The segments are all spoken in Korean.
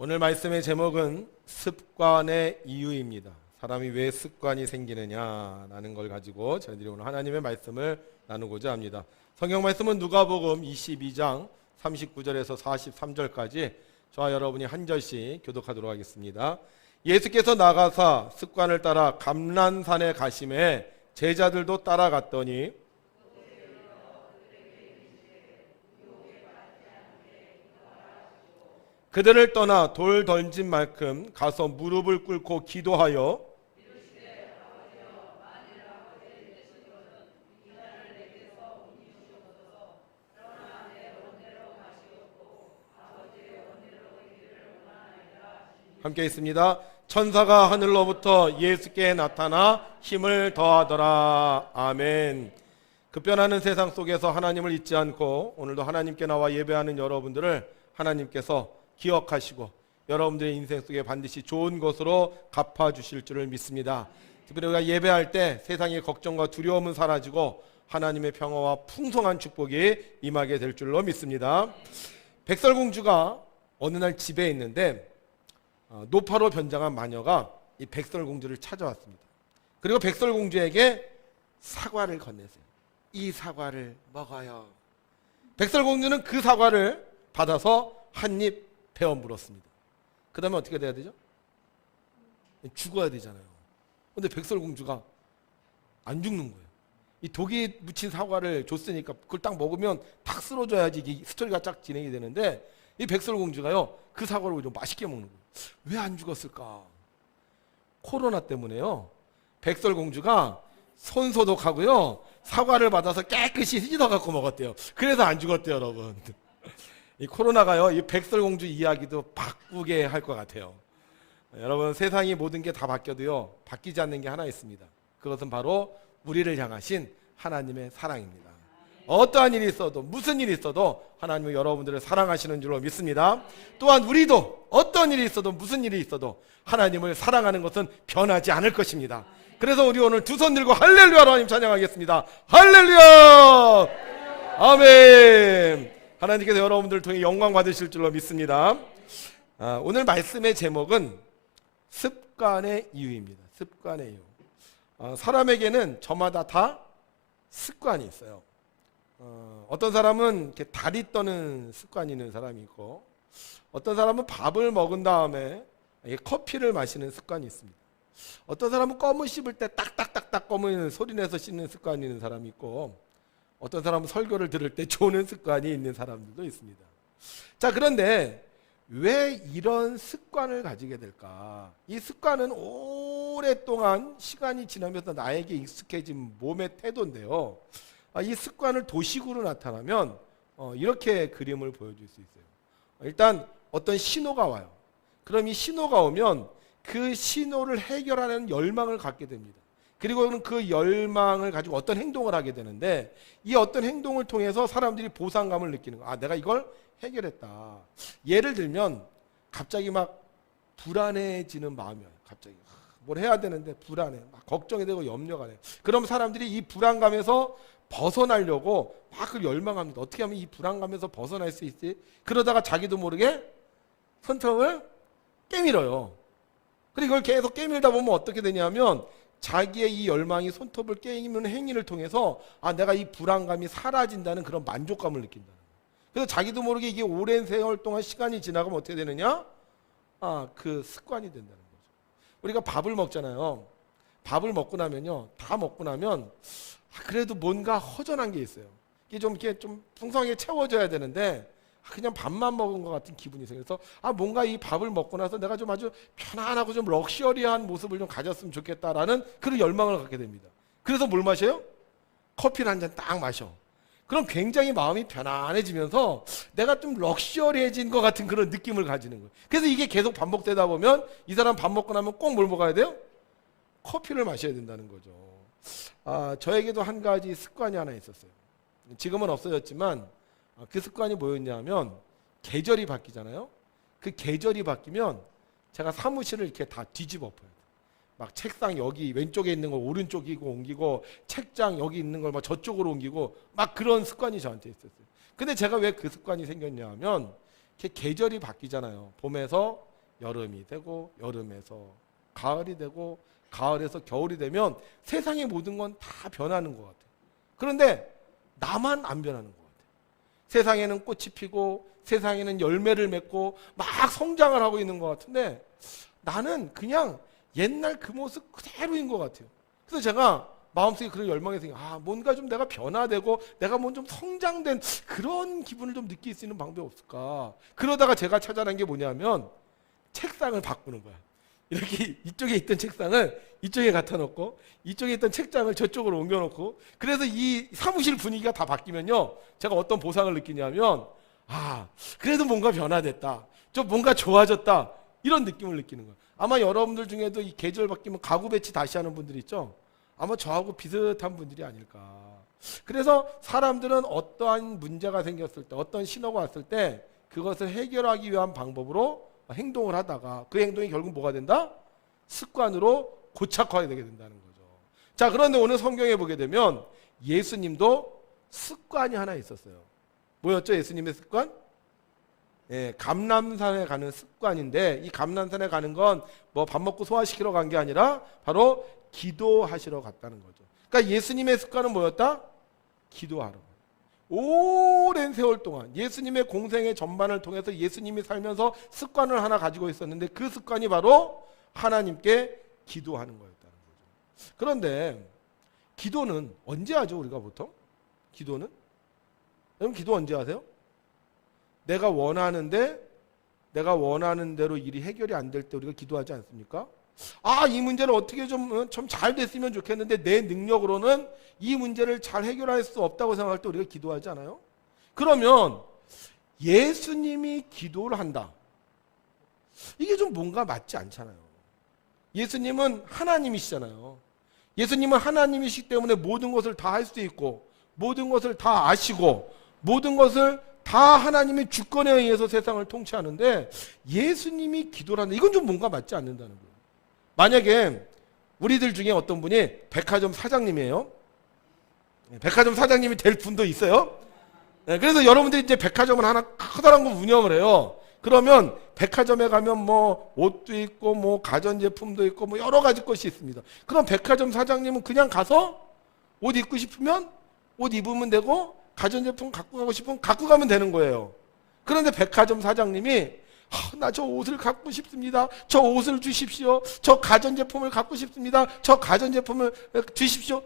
오늘 말씀의 제목은 습관의 이유입니다. 사람이 왜 습관이 생기느냐라는 걸 가지고 저희들이 오늘 하나님의 말씀을 나누고자 합니다. 성경 말씀은 누가복음 22장 39절에서 43절까지 저와 여러분이 한 절씩 교독하도록 하겠습니다. 예수께서 나가사 습관을 따라 감람산에 가심에 제자들도 따라갔더니 그들을 떠나 돌 던진 만큼 가서 무릎을 꿇고 기도하여 함께 있습니다. 천사가 하늘로부터 예수께 나타나 힘을 더하더라. 아멘. 급변하는 세상 속에서 하나님을 잊지 않고 오늘도 하나님께 나와 예배하는 여러분들을 하나님께서 기억하시고 여러분들의 인생 속에 반드시 좋은 것으로 갚아주실 줄을 믿습니다. 특별히 우리가 예배할 때 세상의 걱정과 두려움은 사라지고 하나님의 평화와 풍성한 축복이 임하게 될 줄로 믿습니다. 백설공주가 어느 날 집에 있는데 노파로 변장한 마녀가 이 백설공주를 찾아왔습니다. 그리고 백설공주에게 사과를 건네세요. 이 사과를 먹어요. 백설공주는 그 사과를 받아서 한 입 베어 물었습니다. 그 다음에 어떻게 돼야 되죠? 죽어야 되잖아요. 근데 백설공주가 안 죽는 거예요. 이 독이 묻힌 사과를 줬으니까 그걸 딱 먹으면 탁 쓰러져야지 이 스토리가 쫙 진행이 되는데 이 백설공주가요 그 사과를 좀 맛있게 먹는 거예요. 왜 안 죽었을까? 코로나 때문에요. 백설공주가 손 소독하고요 사과를 받아서 깨끗이 씻어 갖고 먹었대요. 그래서 안 죽었대요, 여러분. 이 코로나가요 이 백설공주 이야기도 바꾸게 할 것 같아요. 여러분, 세상이 모든 게 다 바뀌어도요 바뀌지 않는 게 하나 있습니다. 그것은 바로 우리를 향하신 하나님의 사랑입니다. 어떠한 일이 있어도 무슨 일이 있어도 하나님은 여러분들을 사랑하시는 줄로 믿습니다. 또한 우리도 어떤 일이 있어도 무슨 일이 있어도 하나님을 사랑하는 것은 변하지 않을 것입니다. 그래서 우리 오늘 두 손 들고 할렐루야로 하나님 찬양하겠습니다. 할렐루야! 아멘. 하나님께서 여러분들을 통해 영광 받으실 줄로 믿습니다. 오늘 말씀의 제목은 습관의 이유입니다. 습관의 이유. 사람에게는 저마다 다 습관이 있어요. 어떤 사람은 이렇게 다리 떠는 습관이 있는 사람이 있고, 어떤 사람은 밥을 먹은 다음에 커피를 마시는 습관이 있습니다. 어떤 사람은 껌을 씹을 때 딱딱딱딱 껌을 소리 내서 씹는 습관이 있는 사람이 있고, 어떤 사람은 설교를 들을 때 조는 습관이 있는 사람들도 있습니다. 자, 그런데 왜 이런 습관을 가지게 될까? 이 습관은 오랫동안 시간이 지나면서 나에게 익숙해진 몸의 태도인데요. 이 습관을 도식으로 나타나면 이렇게 그림을 보여줄 수 있어요. 일단 어떤 신호가 와요. 그럼 이 신호가 오면 그 신호를 해결하는 열망을 갖게 됩니다. 그리고 그 열망을 가지고 어떤 행동을 하게 되는데, 이 어떤 행동을 통해서 사람들이 보상감을 느끼는 거야. 내가 이걸 해결했다. 예를 들면 갑자기 막 불안해지는 마음이에요. 갑자기 뭘 해야 되는데 불안해, 막 걱정이 되고 염려가 돼. 그럼 사람들이 이 불안감에서 벗어나려고 막 그 열망합니다. 어떻게 하면 이 불안감에서 벗어날 수 있지? 그러다가 자기도 모르게 손톱을 깨밀어요. 그리고 그걸 계속 깨밀다 보면 어떻게 되냐면 자기의 이 열망이 손톱을 깨미는 행위를 통해서 내가 이 불안감이 사라진다는 그런 만족감을 느낀다는 거예요. 그래서 자기도 모르게 이게 오랜 세월 동안 시간이 지나가면 어떻게 되느냐? 그 습관이 된다는 거죠. 우리가 밥을 먹잖아요. 밥을 먹고 나면요, 다 먹고 나면 그래도 뭔가 허전한 게 있어요. 이게 좀 풍성하게 채워져야 되는데 그냥 밥만 먹은 것 같은 기분이 생겨서 뭔가 이 밥을 먹고 나서 내가 좀 아주 편안하고 좀 럭셔리한 모습을 좀 가졌으면 좋겠다라는 그런 열망을 갖게 됩니다. 그래서 뭘 마셔요? 커피를 한 잔 딱 마셔. 그럼 굉장히 마음이 편안해지면서 내가 좀 럭셔리해진 것 같은 그런 느낌을 가지는 거예요. 그래서 이게 계속 반복되다 보면 이 사람 밥 먹고 나면 꼭 뭘 먹어야 돼요? 커피를 마셔야 된다는 거죠. 저에게도 한 가지 습관이 하나 있었어요. 지금은 없어졌지만 그 습관이 뭐였냐면, 계절이 바뀌잖아요. 그 계절이 바뀌면 제가 사무실을 이렇게 다 뒤집어 엎어요. 막 책상 여기 왼쪽에 있는 걸 오른쪽이고 옮기고, 책장 여기 있는 걸 막 저쪽으로 옮기고, 막 그런 습관이 저한테 있었어요. 근데 제가 왜 그 습관이 생겼냐 하면, 계절이 바뀌잖아요. 봄에서 여름이 되고 여름에서 가을이 되고 가을에서 겨울이 되면 세상의 모든 건 다 변하는 것 같아요. 그런데 나만 안 변하는 것 같아요. 세상에는 꽃이 피고 세상에는 열매를 맺고 막 성장을 하고 있는 것 같은데 나는 그냥 옛날 그 모습 그대로인 것 같아요. 그래서 제가 마음속에 그런 열망이 생겨. 뭔가 좀 내가 변화되고 내가 뭔 좀 성장된 그런 기분을 좀 느낄 수 있는 방법이 없을까. 그러다가 제가 찾아낸 게 뭐냐면 책상을 바꾸는 거야. 이렇게 이쪽에 있던 책상을 이쪽에 갖다 놓고 이쪽에 있던 책장을 저쪽으로 옮겨 놓고, 그래서 이 사무실 분위기가 다 바뀌면요 제가 어떤 보상을 느끼냐면 그래도 뭔가 변화됐다, 좀 뭔가 좋아졌다, 이런 느낌을 느끼는 거예요. 아마 여러분들 중에도 이 계절 바뀌면 가구 배치 다시 하는 분들 있죠. 아마 저하고 비슷한 분들이 아닐까. 그래서 사람들은 어떠한 문제가 생겼을 때, 어떤 신호가 왔을 때 그것을 해결하기 위한 방법으로 행동을 하다가 그 행동이 결국 뭐가 된다? 습관으로 고착화되게 된다는 거죠. 자, 그런데 오늘 성경에 보게 되면 예수님도 습관이 하나 있었어요. 뭐였죠? 예수님의 습관? 감람산에 가는 습관인데, 이 감람산에 가는 건 뭐 밥 먹고 소화시키러 간 게 아니라 바로 기도하시러 갔다는 거죠. 그러니까 예수님의 습관은 뭐였다? 기도하러. 오랜 세월 동안 예수님의 공생의 전반을 통해서 예수님이 살면서 습관을 하나 가지고 있었는데 그 습관이 바로 하나님께 기도하는 거였다는 거죠. 그런데 기도는 언제 하죠? 우리가 보통? 기도는? 여러분 기도 언제 하세요? 내가 원하는 대로 일이 해결이 안 될 때 우리가 기도하지 않습니까? 이 문제를 어떻게 좀 잘 됐으면 좋겠는데 내 능력으로는 이 문제를 잘 해결할 수 없다고 생각할 때 우리가 기도하지 않아요? 그러면 예수님이 기도를 한다, 이게 좀 뭔가 맞지 않잖아요. 예수님은 하나님이시잖아요. 예수님은 하나님이시기 때문에 모든 것을 다 할 수 있고 모든 것을 다 아시고 모든 것을 다 하나님의 주권에 의해서 세상을 통치하는데 예수님이 기도를 한다, 이건 좀 뭔가 맞지 않는다는 거예요. 만약에 우리들 중에 어떤 분이 백화점 사장님이에요. 백화점 사장님이 될 분도 있어요. 그래서 여러분들이 이제 백화점을 하나 커다란 거 운영을 해요. 그러면 백화점에 가면 뭐 옷도 있고 뭐 가전제품도 있고 뭐 여러 가지 것이 있습니다. 그럼 백화점 사장님은 그냥 가서 옷 입고 싶으면 옷 입으면 되고 가전제품 갖고 가고 싶으면 갖고 가면 되는 거예요. 그런데 백화점 사장님이 나 저 옷을 갖고 싶습니다. 저 옷을 주십시오. 저 가전제품을 갖고 싶습니다. 저 가전제품을 주십시오.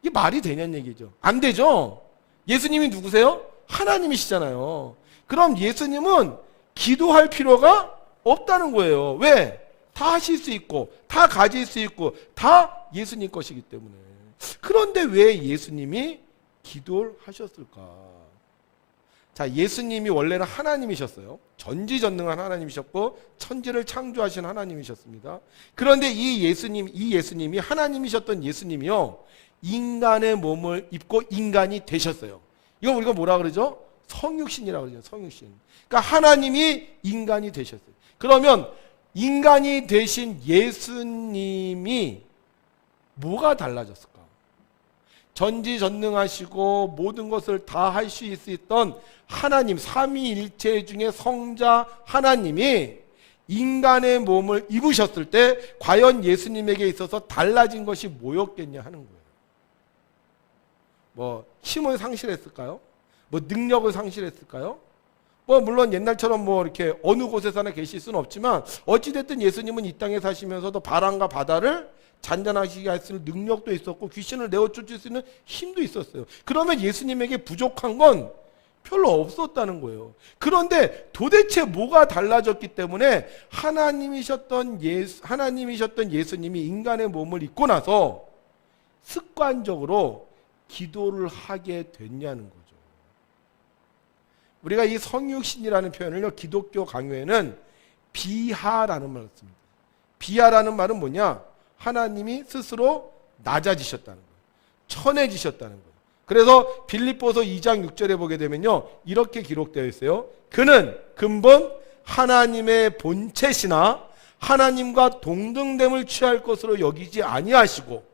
이게 말이 되냐는 얘기죠. 안 되죠. 예수님이 누구세요? 하나님이시잖아요. 그럼 예수님은 기도할 필요가 없다는 거예요. 왜? 다 하실 수 있고 다 가질 수 있고 다 예수님 것이기 때문에. 그런데 왜 예수님이 기도를 하셨을까? 자, 예수님이 원래는 하나님이셨어요. 전지전능한 하나님이셨고 천지를 창조하신 하나님이셨습니다. 그런데 이 예수님이 하나님이셨던 예수님이요, 인간의 몸을 입고 인간이 되셨어요. 이거 우리가 뭐라 그러죠? 성육신이라고 그러죠. 성육신. 그러니까 하나님이 인간이 되셨어요. 그러면 인간이 되신 예수님이 뭐가 달라졌을까? 전지전능하시고 모든 것을 다 할 수 있었던 하나님, 삼위일체 중에 성자 하나님이 인간의 몸을 입으셨을 때 과연 예수님에게 있어서 달라진 것이 뭐였겠냐 하는 거예요. 뭐 힘을 상실했을까요? 뭐 능력을 상실했을까요? 뭐 물론 옛날처럼 뭐 이렇게 어느 곳에서나 계실 수는 없지만 어찌됐든 예수님은 이 땅에 사시면서도 바람과 바다를 잔잔하시게 할 수 있는 능력도 있었고 귀신을 내어 쫓을 수 있는 힘도 있었어요. 그러면 예수님에게 부족한 건 별로 없었다는 거예요. 그런데 도대체 뭐가 달라졌기 때문에 하나님이셨던 예수님이 인간의 몸을 입고 나서 습관적으로 기도를 하게 됐냐는 거죠. 우리가 이 성육신이라는 표현을요, 기독교 강요에는 비하라는 말을 씁니다. 비하라는 말은 뭐냐? 하나님이 스스로 낮아지셨다는 거예요. 천해지셨다는 거예요. 그래서 빌립보서 2장 6절에 보게 되면요, 이렇게 기록되어 있어요. 그는 근본 하나님의 본체시나 하나님과 동등됨을 취할 것으로 여기지 아니하시고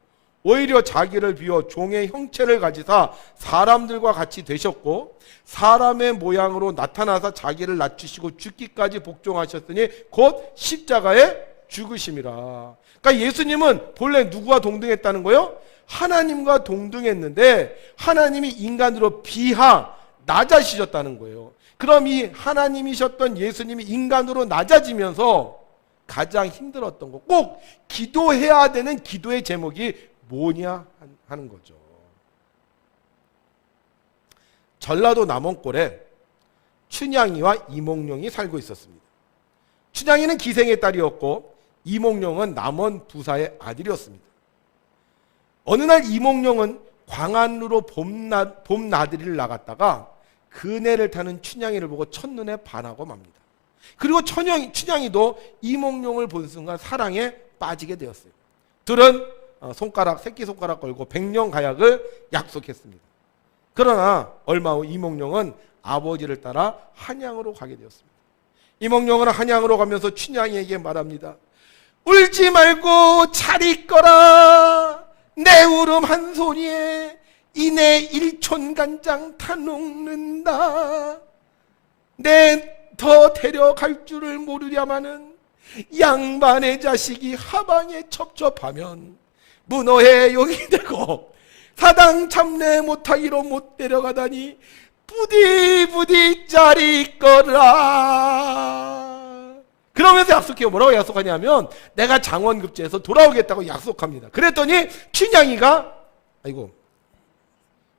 오히려 자기를 비워 종의 형체를 가지사 사람들과 같이 되셨고 사람의 모양으로 나타나서 자기를 낮추시고 죽기까지 복종하셨으니 곧 십자가에 죽으심이라. 그러니까 예수님은 본래 누구와 동등했다는 거예요? 하나님과 동등했는데 하나님이 인간으로 비하 낮아지셨다는 거예요. 그럼 이 하나님이셨던 예수님이 인간으로 낮아지면서 가장 힘들었던 거, 꼭 기도해야 되는 기도의 제목이 뭐냐 하는 거죠. 전라도 남원골에 춘향이와 이몽룡이 살고 있었습니다. 춘향이는 기생의 딸이었고 이몽룡은 남원 부사의 아들이었습니다. 어느 날 이몽룡은 광안루로 봄나들이를 나갔다가 그네를 타는 춘향이를 보고 첫눈에 반하고 맙니다. 그리고 춘향이도 이몽룡을 본 순간 사랑에 빠지게 되었어요. 둘은 새끼손가락 걸고 백년가약을 약속했습니다. 그러나 얼마 후 이몽룡은 아버지를 따라 한양으로 가게 되었습니다. 이몽룡은 한양으로 가면서 춘향이에게 말합니다. 울지 말고 잘 있거라. 내 울음 한 소리에 이내 일촌간장 타 녹는다. 내 더 데려갈 줄을 모르랴마는 양반의 자식이 하방에 첩첩하면 문어에 용이 되고 사당 참내 못하기로 못 데려가다니 부디 잘 있거라. 그러면서 약속해요. 뭐라고 약속하냐면 내가 장원급제에서 돌아오겠다고 약속합니다. 그랬더니 춘향이가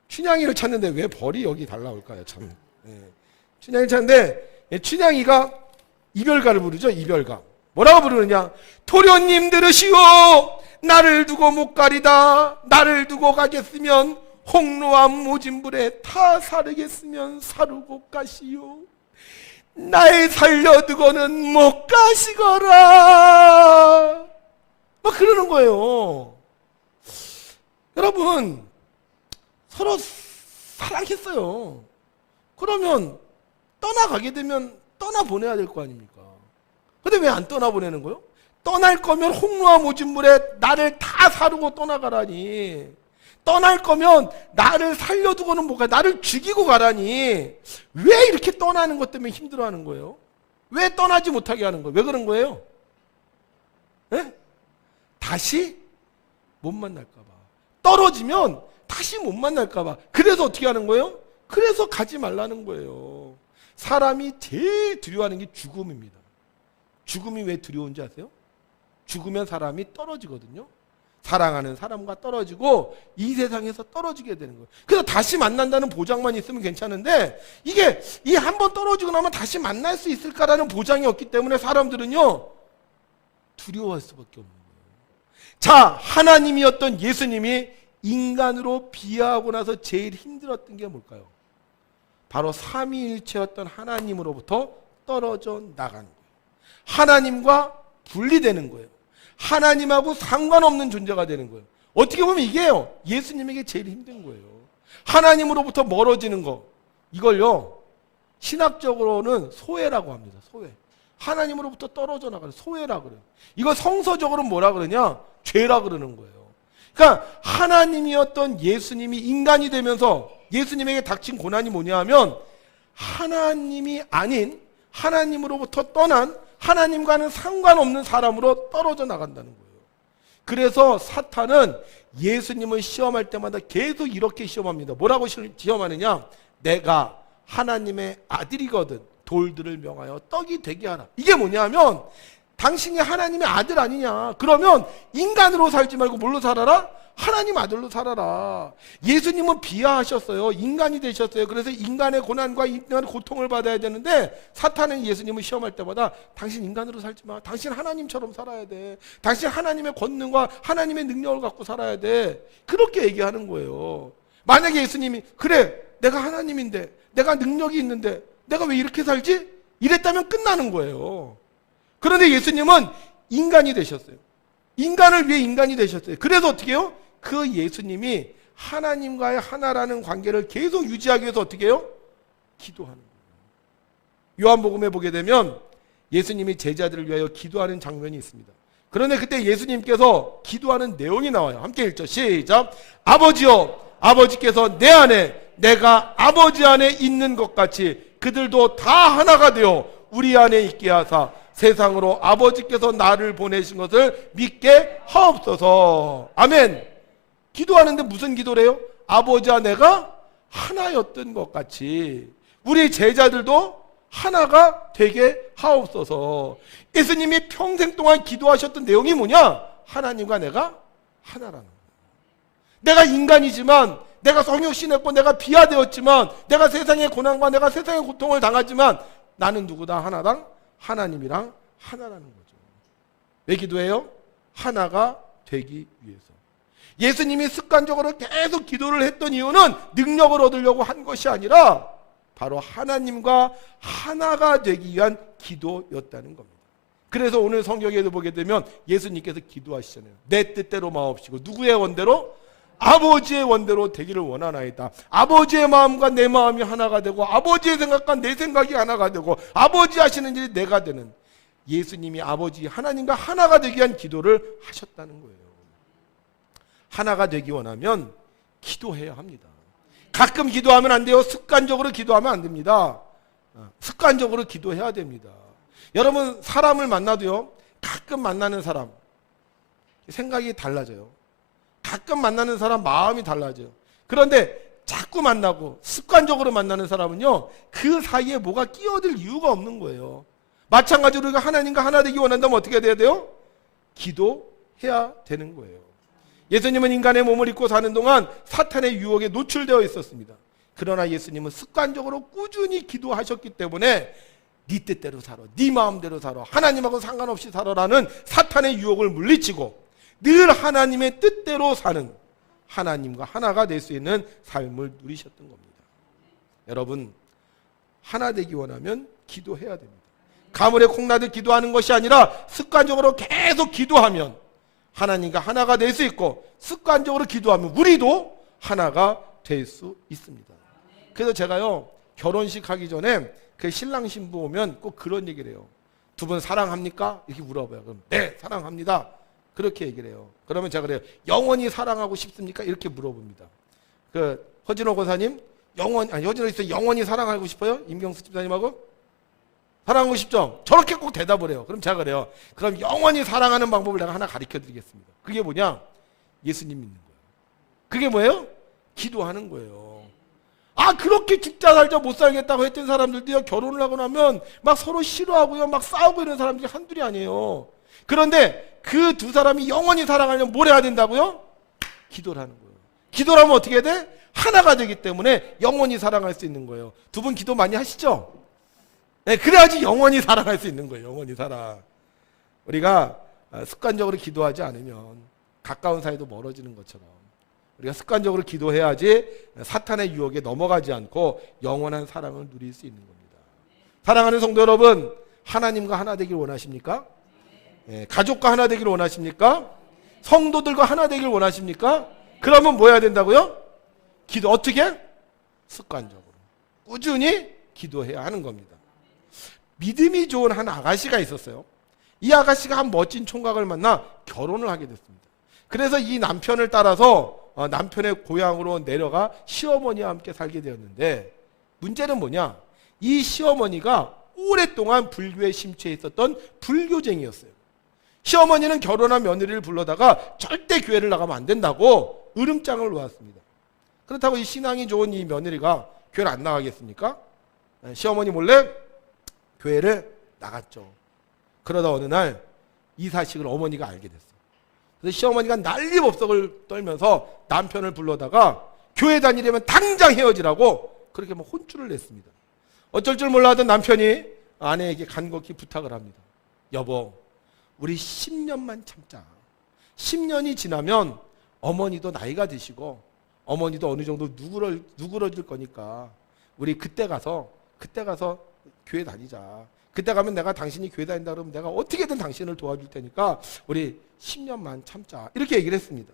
춘향이를 찾는데 왜 벌이 여기 달라올까요? 참. 춘향이를 찾는데 춘향이가 이별가를 부르죠. 이별가. 뭐라고 부르느냐? 도련님 들으시오. 나를 두고 못 가리다. 나를 두고 가겠으면 홍로암 모진불에 타 사르겠으면 사르고 가시오. 날 살려두고는 못 가시거라. 막 그러는 거예요. 여러분, 서로 사랑했어요. 그러면 떠나가게 되면 떠나보내야 될 거 아닙니까? 근데 왜 안 떠나보내는 거예요? 떠날 거면 홍로와 모진물에 나를 다 사르고 떠나가라니. 떠날 거면 나를 살려두고는 못 가. 나를 죽이고 가라니. 왜 이렇게 떠나는 것 때문에 힘들어하는 거예요? 왜 떠나지 못하게 하는 거예요? 왜 그런 거예요? 네? 다시 못 만날까 봐. 떨어지면 다시 못 만날까 봐. 그래서 어떻게 하는 거예요? 그래서 가지 말라는 거예요. 사람이 제일 두려워하는 게 죽음입니다. 죽음이 왜 두려운지 아세요? 죽으면 사람이 떨어지거든요. 사랑하는 사람과 떨어지고 이 세상에서 떨어지게 되는 거예요. 그래서 다시 만난다는 보장만 있으면 괜찮은데 이게 이 한 번 떨어지고 나면 다시 만날 수 있을까라는 보장이 없기 때문에 사람들은요 두려워할 수밖에 없는 거예요. 자, 하나님이었던 예수님이 인간으로 비하하고 나서 제일 힘들었던 게 뭘까요? 바로 삼위일체였던 하나님으로부터 떨어져 나가는 거예요. 하나님과 분리되는 거예요. 하나님하고 상관없는 존재가 되는 거예요. 어떻게 보면 이게요, 예수님에게 제일 힘든 거예요. 하나님으로부터 멀어지는 거, 이걸요 신학적으로는 소외라고 합니다. 소외. 하나님으로부터 떨어져 나가는 소외라 그래요. 이거 성서적으로는 뭐라 그러냐? 죄라 그러는 거예요. 그러니까 하나님이었던 예수님이 인간이 되면서 예수님에게 닥친 고난이 뭐냐 하면 하나님이 아닌 하나님으로부터 떠난 하나님과는 상관없는 사람으로 떨어져 나간다는 거예요. 그래서 사탄은 예수님을 시험할 때마다 계속 이렇게 시험합니다. 뭐라고 시험하느냐? 내가 하나님의 아들이거든 돌들을 명하여 떡이 되게 하라. 이게 뭐냐면 당신이 하나님의 아들 아니냐? 그러면 인간으로 살지 말고 뭘로 살아라? 하나님 아들로 살아라. 예수님은 비하하셨어요. 인간이 되셨어요. 그래서 인간의 고난과 인간의 고통을 받아야 되는데 사탄은 예수님을 시험할 때마다 당신 인간으로 살지 마. 당신 하나님처럼 살아야 돼. 당신 하나님의 권능과 하나님의 능력을 갖고 살아야 돼. 그렇게 얘기하는 거예요. 만약에 예수님이 그래 내가 하나님인데 내가 능력이 있는데 내가 왜 이렇게 살지? 이랬다면 끝나는 거예요. 그런데 예수님은 인간이 되셨어요. 인간을 위해 인간이 되셨어요. 그래서 어떻게 해요? 그 예수님이 하나님과의 하나라는 관계를 계속 유지하기 위해서 어떻게 해요? 기도하는 거예요. 요한복음에 보게 되면 예수님이 제자들을 위하여 기도하는 장면이 있습니다. 그런데 그때 예수님께서 기도하는 내용이 나와요. 함께 읽죠. 시작. 아버지여, 아버지께서 내 안에 내가 아버지 안에 있는 것 같이 그들도 다 하나가 되어 우리 안에 있게 하사 세상으로 아버지께서 나를 보내신 것을 믿게 하옵소서. 아멘. 기도하는데 무슨 기도래요? 아버지와 내가 하나였던 것 같이 우리 제자들도 하나가 되게 하옵소서. 예수님이 평생 동안 기도하셨던 내용이 뭐냐? 하나님과 내가 하나라는 거예요. 내가 인간이지만, 내가 성육신했고 내가 비하되었지만, 내가 세상의 고난과 내가 세상의 고통을 당하지만 나는 누구다? 하나랑 하나님이랑 하나라는 거죠. 왜 기도해요? 하나가 되기 위해서. 예수님이 습관적으로 계속 기도를 했던 이유는 능력을 얻으려고 한 것이 아니라 바로 하나님과 하나가 되기 위한 기도였다는 겁니다. 그래서 오늘 성경에도 보게 되면 예수님께서 기도하시잖아요. 내 뜻대로 마옵시고 누구의 원대로? 아버지의 원대로 되기를 원하나이다. 아버지의 마음과 내 마음이 하나가 되고 아버지의 생각과 내 생각이 하나가 되고 아버지 하시는 일이 내가 되는, 예수님이 아버지 하나님과 하나가 되기 위한 기도를 하셨다는 거예요. 하나가 되기 원하면 기도해야 합니다. 가끔 기도하면 안 돼요. 습관적으로 기도하면 안 됩니다. 습관적으로 기도해야 됩니다. 여러분, 사람을 만나도요, 가끔 만나는 사람 생각이 달라져요. 가끔 만나는 사람 마음이 달라져요. 그런데 자꾸 만나고 습관적으로 만나는 사람은요, 그 사이에 뭐가 끼어들 이유가 없는 거예요. 마찬가지로 우리가 하나님과 하나 되기 원한다면 어떻게 돼야 돼요? 기도해야 되는 거예요. 예수님은 인간의 몸을 입고 사는 동안 사탄의 유혹에 노출되어 있었습니다. 그러나 예수님은 습관적으로 꾸준히 기도하셨기 때문에 네 뜻대로 살아, 네 마음대로 살아, 하나님하고 상관없이 살아라는 사탄의 유혹을 물리치고 늘 하나님의 뜻대로 사는, 하나님과 하나가 될 수 있는 삶을 누리셨던 겁니다. 여러분, 하나 되기 원하면 기도해야 됩니다. 가물에 콩나듯 기도하는 것이 아니라 습관적으로 계속 기도하면 하나님과 하나가 될 수 있고, 습관적으로 기도하면 우리도 하나가 될 수 있습니다. 그래서 제가요, 결혼식 하기 전에 그 신랑 신부 오면 꼭 그런 얘기를 해요. 두 분 사랑합니까? 이렇게 물어봐요. 그럼 네, 사랑합니다. 그렇게 얘기를 해요. 그러면 제가 그래요. 영원히 사랑하고 싶습니까? 이렇게 물어봅니다. 그 허진호 권사님, 허진호 있어요. 영원히 사랑하고 싶어요? 임경수 집사님하고? 사랑하고 싶죠? 저렇게 꼭 대답을 해요. 그럼 제가 그래요. 그럼 영원히 사랑하는 방법을 내가 하나 가르쳐 드리겠습니다. 그게 뭐냐? 예수님 믿는 거예요. 그게 뭐예요? 기도하는 거예요. 아, 그렇게 죽자 살자 못 살겠다고 했던 사람들도요, 결혼을 하고 나면 막 서로 싫어하고요, 막 싸우고 이런 사람들이 한둘이 아니에요. 그런데 그 두 사람이 영원히 사랑하려면 뭘 해야 된다고요? 기도를 하는 거예요. 기도를 하면 어떻게 돼? 하나가 되기 때문에 영원히 사랑할 수 있는 거예요. 두 분 기도 많이 하시죠? 네, 그래야지 영원히 사랑할 수 있는 거예요. 영원히 사랑. 우리가 습관적으로 기도하지 않으면 가까운 사이도 멀어지는 것처럼 우리가 습관적으로 기도해야지 사탄의 유혹에 넘어가지 않고 영원한 사랑을 누릴 수 있는 겁니다. 사랑하는 성도 여러분, 하나님과 하나 되길 원하십니까? 네, 가족과 하나 되길 원하십니까? 성도들과 하나 되길 원하십니까? 그러면 뭐 해야 된다고요? 기도. 어떻게? 습관적으로 꾸준히 기도해야 하는 겁니다. 믿음이 좋은 한 아가씨가 있었어요. 이 아가씨가 한 멋진 총각을 만나 결혼을 하게 됐습니다. 그래서 이 남편을 따라서 남편의 고향으로 내려가 시어머니와 함께 살게 되었는데, 문제는 뭐냐? 이 시어머니가 오랫동안 불교에 심취해 있었던 불교쟁이였어요. 시어머니는 결혼한 며느리를 불러다가 절대 교회를 나가면 안 된다고 으름장을 놓았습니다. 그렇다고 이 신앙이 좋은 이 며느리가 교회를 안 나가겠습니까? 시어머니 몰래 교회를 나갔죠. 그러다 어느 날 이 사실을 어머니가 알게 됐어요. 그래서 시어머니가 난리법석을 떨면서 남편을 불러다가 교회 다니려면 당장 헤어지라고 그렇게 막 혼쭐을 냈습니다. 어쩔 줄 몰라 하던 남편이 아내에게 간곡히 부탁을 합니다. 여보, 우리 10년만 참자. 10년이 지나면 어머니도 나이가 드시고 어머니도 어느 정도 누그러질 거니까 우리 그때 가서 교회 다니자. 그때 가면 내가 당신이 교회 다닌다 그러면 내가 어떻게든 당신을 도와줄 테니까 우리 10년만 참자. 이렇게 얘기를 했습니다.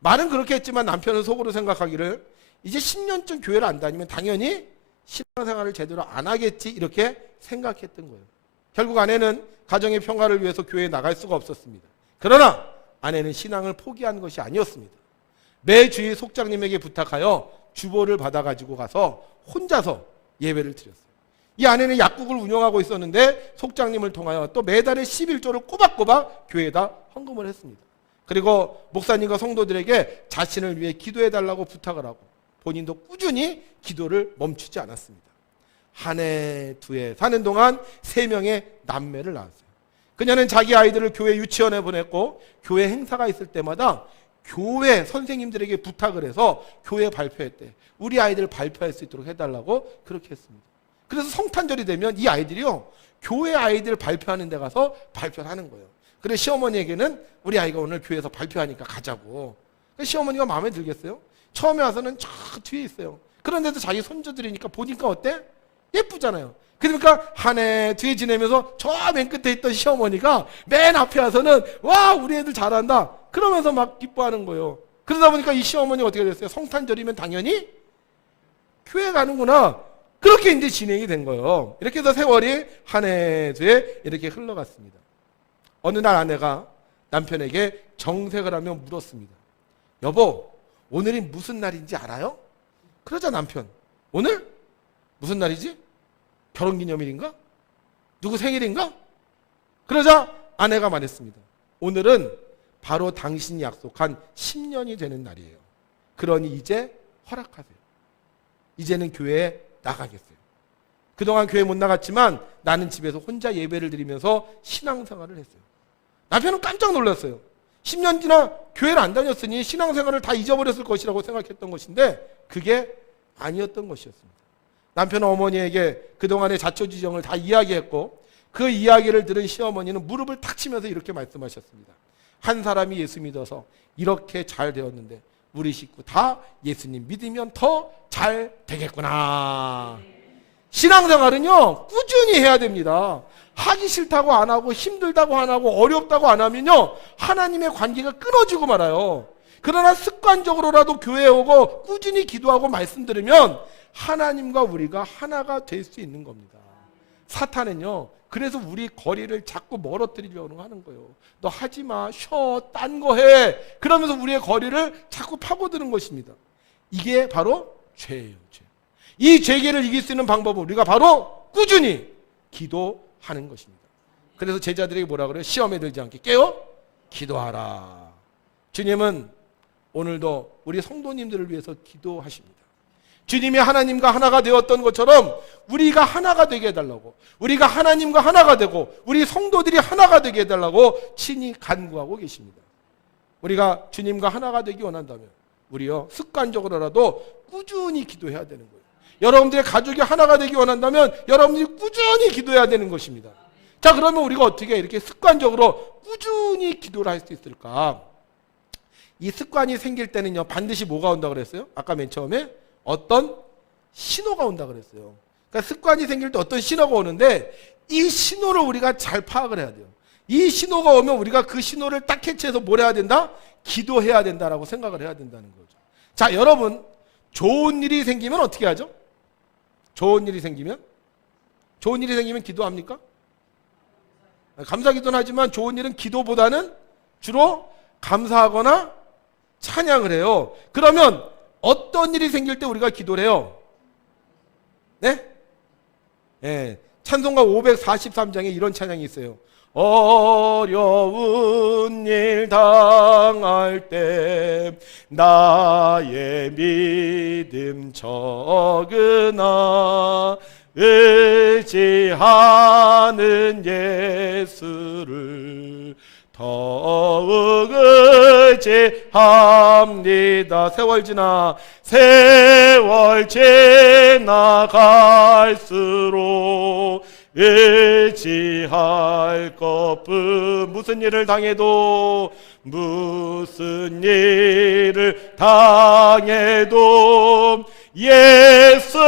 말은 그렇게 했지만 남편은 속으로 생각하기를 이제 10년쯤 교회를 안 다니면 당연히 신앙생활을 제대로 안 하겠지, 이렇게 생각했던 거예요. 결국 아내는 가정의 평화를 위해서 교회에 나갈 수가 없었습니다. 그러나 아내는 신앙을 포기한 것이 아니었습니다. 매주일 속장님에게 부탁하여 주보를 받아가지고 가서 혼자서 예배를 드렸어요. 이 아내는 약국을 운영하고 있었는데 속장님을 통하여 또 매달에 11조를 꼬박꼬박 교회에다 헌금을 했습니다. 그리고 목사님과 성도들에게 자신을 위해 기도해달라고 부탁을 하고 본인도 꾸준히 기도를 멈추지 않았습니다. 한 해, 두 해 사는 동안 3명의 남매를 낳았어요. 그녀는 자기 아이들을 교회 유치원에 보냈고 교회 행사가 있을 때마다 교회 선생님들에게 부탁을 해서 교회 발표했대. 우리 아이들 발표할 수 있도록 해달라고 그렇게 했습니다. 그래서 성탄절이 되면 이 아이들이요, 교회 아이들 발표하는 데 가서 발표를 하는 거예요. 그래서 시어머니에게는 우리 아이가 오늘 교회에서 발표하니까 가자고. 시어머니가 마음에 들겠어요? 처음에 와서는 저 뒤에 있어요. 그런데도 자기 손주들이니까 보니까 어때? 예쁘잖아요. 그러니까 한 해 뒤에 지내면서 저 맨 끝에 있던 시어머니가 맨 앞에 와서는 와, 우리 애들 잘한다 그러면서 막 기뻐하는 거예요. 그러다 보니까 이 시어머니가 어떻게 됐어요? 성탄절이면 당연히 교회 가는구나, 그렇게 이제 진행이 된 거예요. 이렇게 해서 세월이 한 해 뒤에 이렇게 흘러갔습니다. 어느 날 아내가 남편에게 정색을 하며 물었습니다. 여보, 오늘이 무슨 날인지 알아요? 그러자 남편, 오늘? 무슨 날이지? 결혼기념일인가? 누구 생일인가? 그러자 아내가 말했습니다. 오늘은 바로 당신이 약속한 10년이 되는 날이에요. 그러니 이제 허락하세요. 이제는 교회에 나가겠어요. 그동안 교회 못 나갔지만 나는 집에서 혼자 예배를 드리면서 신앙생활을 했어요. 남편은 깜짝 놀랐어요. 10년 지나 교회를 안 다녔으니 신앙생활을 다 잊어버렸을 것이라고 생각했던 것인데 그게 아니었던 것이었습니다. 남편은 어머니에게 그동안의 자초지정을 다 이야기했고 그 이야기를 들은 시어머니는 무릎을 탁 치면서 이렇게 말씀하셨습니다. 한 사람이 예수 믿어서 이렇게 잘 되었는데 우리 식구 다 예수님 믿으면 더 잘 되겠구나. 신앙생활은요, 꾸준히 해야 됩니다. 하기 싫다고 안 하고 힘들다고 안 하고 어렵다고 안 하면요, 하나님의 관계가 끊어지고 말아요. 그러나 습관적으로라도 교회에 오고 꾸준히 기도하고 말씀 들으면 하나님과 우리가 하나가 될 수 있는 겁니다. 사탄은요, 그래서 우리 거리를 자꾸 멀어뜨리려고 하는 거예요. 너 하지 마, 쉬어, 딴 거 해. 그러면서 우리의 거리를 자꾸 파고드는 것입니다. 이게 바로 죄예요, 죄. 이 죄계를 이길 수 있는 방법은 우리가 바로 꾸준히 기도하는 것입니다. 그래서 제자들에게 뭐라 그래요? 시험에 들지 않게 깨어 기도하라. 주님은 오늘도 우리 성도님들을 위해서 기도하십니다. 주님이 하나님과 하나가 되었던 것처럼 우리가 하나가 되게 해달라고, 우리가 하나님과 하나가 되고 우리 성도들이 하나가 되게 해달라고 친히 간구하고 계십니다. 우리가 주님과 하나가 되기 원한다면 우리요, 습관적으로라도 꾸준히 기도해야 되는 거예요. 여러분들의 가족이 하나가 되기 원한다면 여러분들이 꾸준히 기도해야 되는 것입니다. 자, 그러면 우리가 어떻게 이렇게 습관적으로 꾸준히 기도를 할 수 있을까? 이 습관이 생길 때는요, 반드시 뭐가 온다 그랬어요? 아까 맨 처음에 어떤 신호가 온다 그랬어요. 그러니까 습관이 생길 때 어떤 신호가 오는데 이 신호를 우리가 잘 파악을 해야 돼요. 이 신호가 오면 우리가 그 신호를 딱 캐치해서 뭘 해야 된다? 기도해야 된다라고 생각을 해야 된다는 거죠. 자, 여러분, 좋은 일이 생기면 어떻게 하죠? 좋은 일이 생기면 기도합니까? 감사기도는 하지만 좋은 일은 기도보다는 주로 감사하거나 찬양을 해요. 그러면 어떤 일이 생길 때 우리가 기도를 해요? 네? 네. 찬송가 543장에 이런 찬양이 있어요. 어려운 일 당할 때 나의 믿음 적으나 의지하는 예수를 더욱 의지합니다. 세월 지나갈수록 의지할 것뿐. 무슨 일을 당해도 예수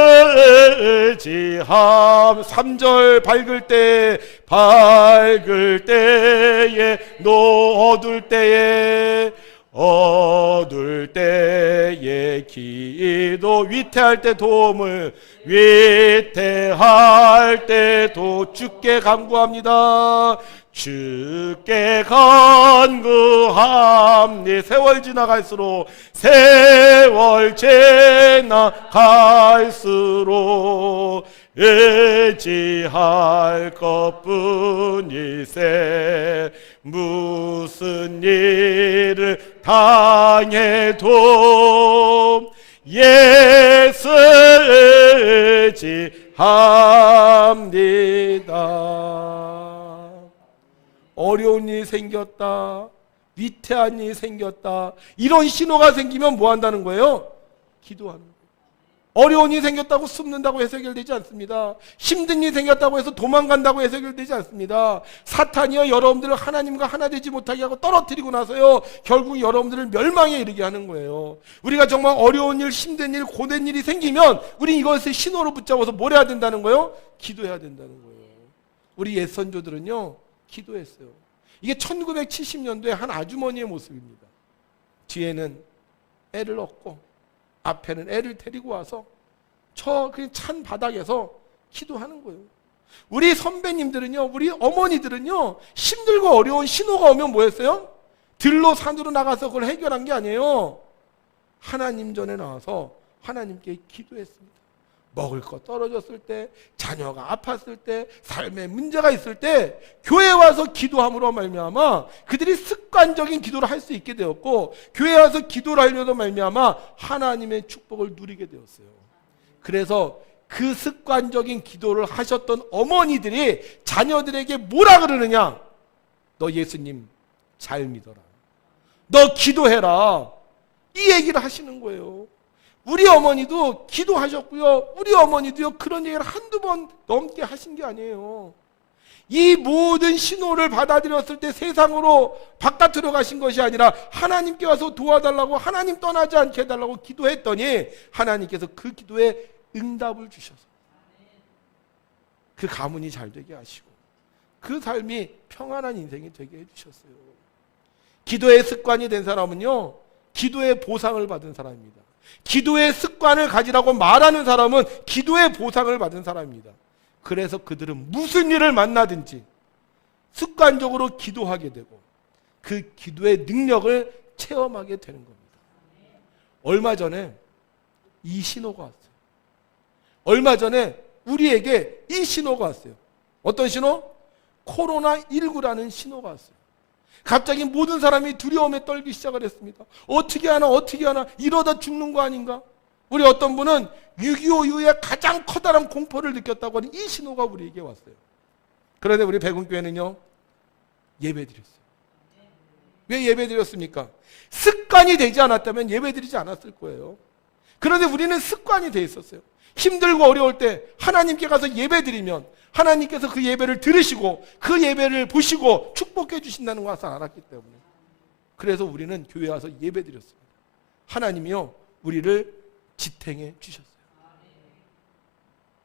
의지함. 3절 밝을 때에, 어둘 때에 어둘 때의 기도, 위태할 때 도움을, 위태할 때도 주께 간구합니다. 주께 간구합니다. 세월 지나갈수록, 세월 지나갈수록 의지할 것뿐이세. 무슨 일을 당해도 예수 의지합니다. 어려운 일이 생겼다, 위태한 일이 생겼다, 이런 신호가 생기면 뭐 한다는 거예요? 기도하는 거예요. 어려운 일이 생겼다고 숨는다고 해서 해결되지 않습니다. 힘든 일이 생겼다고 해서 도망간다고 해서 해결되지 않습니다. 사탄이요, 여러분들을 하나님과 하나 되지 못하게 하고 떨어뜨리고 나서요, 결국 여러분들을 멸망에 이르게 하는 거예요. 우리가 정말 어려운 일, 힘든 일, 고된 일이 생기면 우리 이것을 신호로 붙잡아서 뭘 해야 된다는 거예요? 기도해야 된다는 거예요. 우리 옛 선조들은요, 기도했어요. 이게 1970년도에 한 아주머니의 모습입니다. 뒤에는 애를 얻고 앞에는 애를 데리고 와서 저 찬 바닥에서 기도하는 거예요. 우리 선배님들은요, 우리 어머니들은요, 힘들고 어려운 신호가 오면 뭐 했어요? 들로 산으로 나가서 그걸 해결한 게 아니에요. 하나님 전에 나와서 하나님께 기도했습니다. 먹을 거 떨어졌을 때, 자녀가 아팠을 때, 삶에 문제가 있을 때 교회에 와서 기도함으로 말미암아 그들이 습관적인 기도를 할 수 있게 되었고, 교회에 와서 기도를 하려도 말미암아 하나님의 축복을 누리게 되었어요. 그래서 그 습관적인 기도를 하셨던 어머니들이 자녀들에게 뭐라 그러느냐? 너 예수님 잘 믿어라, 너 기도해라, 이 얘기를 하시는 거예요. 우리 어머니도 기도하셨고요, 우리 어머니도요, 그런 얘기를 한두 번 넘게 하신 게 아니에요. 이 모든 신호를 받아들였을 때 세상으로 바깥으로 가신 것이 아니라 하나님께 와서 도와달라고, 하나님 떠나지 않게 해달라고 기도했더니 하나님께서 그 기도에 응답을 주셔서 그 가문이 잘 되게 하시고 그 삶이 평안한 인생이 되게 해주셨어요. 기도의 습관이 된 사람은요, 기도의 보상을 받은 사람입니다. 기도의 습관을 가지라고 말하는 사람은 기도의 보상을 받은 사람입니다. 그래서 그들은 무슨 일을 만나든지 습관적으로 기도하게 되고 그 기도의 능력을 체험하게 되는 겁니다. 얼마 전에 이 신호가 왔어요. 얼마 전에 우리에게 이 신호가 왔어요. 어떤 신호? 코로나19라는 신호가 왔어요. 갑자기 모든 사람이 두려움에 떨기 시작을 했습니다. 어떻게 하나 이러다 죽는 거 아닌가? 우리 어떤 분은 6.25 이후에 가장 커다란 공포를 느꼈다고 하는 이 신호가 우리에게 왔어요. 그런데 우리 백운교회는요, 예배드렸어요. 왜 예배드렸습니까? 습관이 되지 않았다면 예배드리지 않았을 거예요. 그런데 우리는 습관이 돼 있었어요. 힘들고 어려울 때 하나님께 가서 예배드리면 하나님께서 그 예배를 들으시고 그 예배를 보시고 축복해 주신다는 것을 알았기 때문에, 그래서 우리는 교회에 와서 예배드렸습니다. 하나님이요, 우리를 지탱해 주셨어요.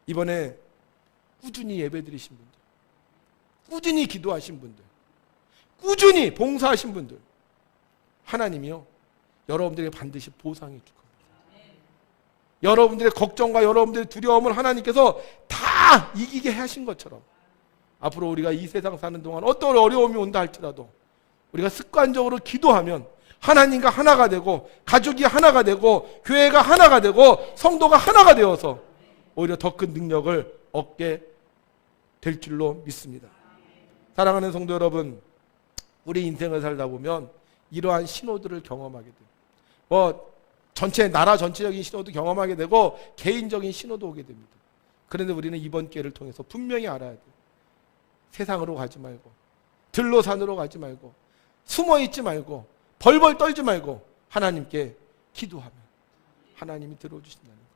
이번에 꾸준히 예배드리신 분들, 꾸준히 기도하신 분들, 꾸준히 봉사하신 분들, 하나님이요, 여러분들에게 반드시 보상해 줄 겁니다. 여러분들의 걱정과 여러분들의 두려움을 하나님께서 다 이기게 하신 것처럼 앞으로 우리가 이 세상 사는 동안 어떤 어려움이 온다 할지라도 우리가 습관적으로 기도하면 하나님과 하나가 되고 가족이 하나가 되고 교회가 하나가 되고 성도가 하나가 되어서 오히려 더 큰 능력을 얻게 될 줄로 믿습니다. 사랑하는 성도 여러분, 우리 인생을 살다 보면 이러한 신호들을 경험하게 돼요. 나라 전체적인 신호도 경험하게 되고 개인적인 신호도 오게 됩니다. 그런데 우리는 이번 기회를 통해서 분명히 알아야 돼요. 세상으로 가지 말고, 들로 산으로 가지 말고, 숨어 있지 말고, 벌벌 떨지 말고 하나님께 기도하면 하나님이 들어주신다는 거예요.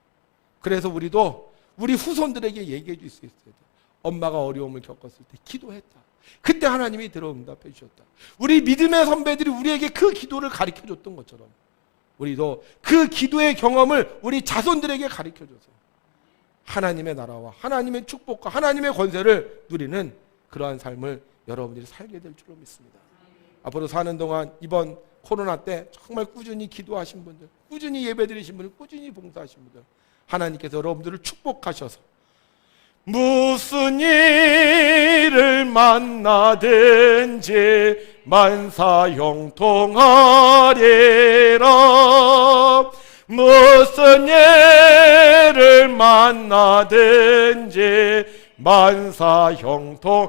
그래서 우리도 우리 후손들에게 얘기해 줄 수 있어야 돼요. 엄마가 어려움을 겪었을 때 기도했다. 그때 하나님이 들어 응답해 주셨다. 우리 믿음의 선배들이 우리에게 그 기도를 가르쳐 줬던 것처럼 우리도 그 기도의 경험을 우리 자손들에게 가르쳐줘서 하나님의 나라와 하나님의 축복과 하나님의 권세를 누리는 그러한 삶을 여러분들이 살게 될 줄로 믿습니다. 앞으로 사는 동안 이번 코로나 때 정말 꾸준히 기도하신 분들, 꾸준히 예배드리신 분들, 꾸준히 봉사하신 분들, 하나님께서 여러분들을 축복하셔서 무슨 일을 만나든지 만사형통하리라. 무슨 일을 만나든지 만사형통하리라.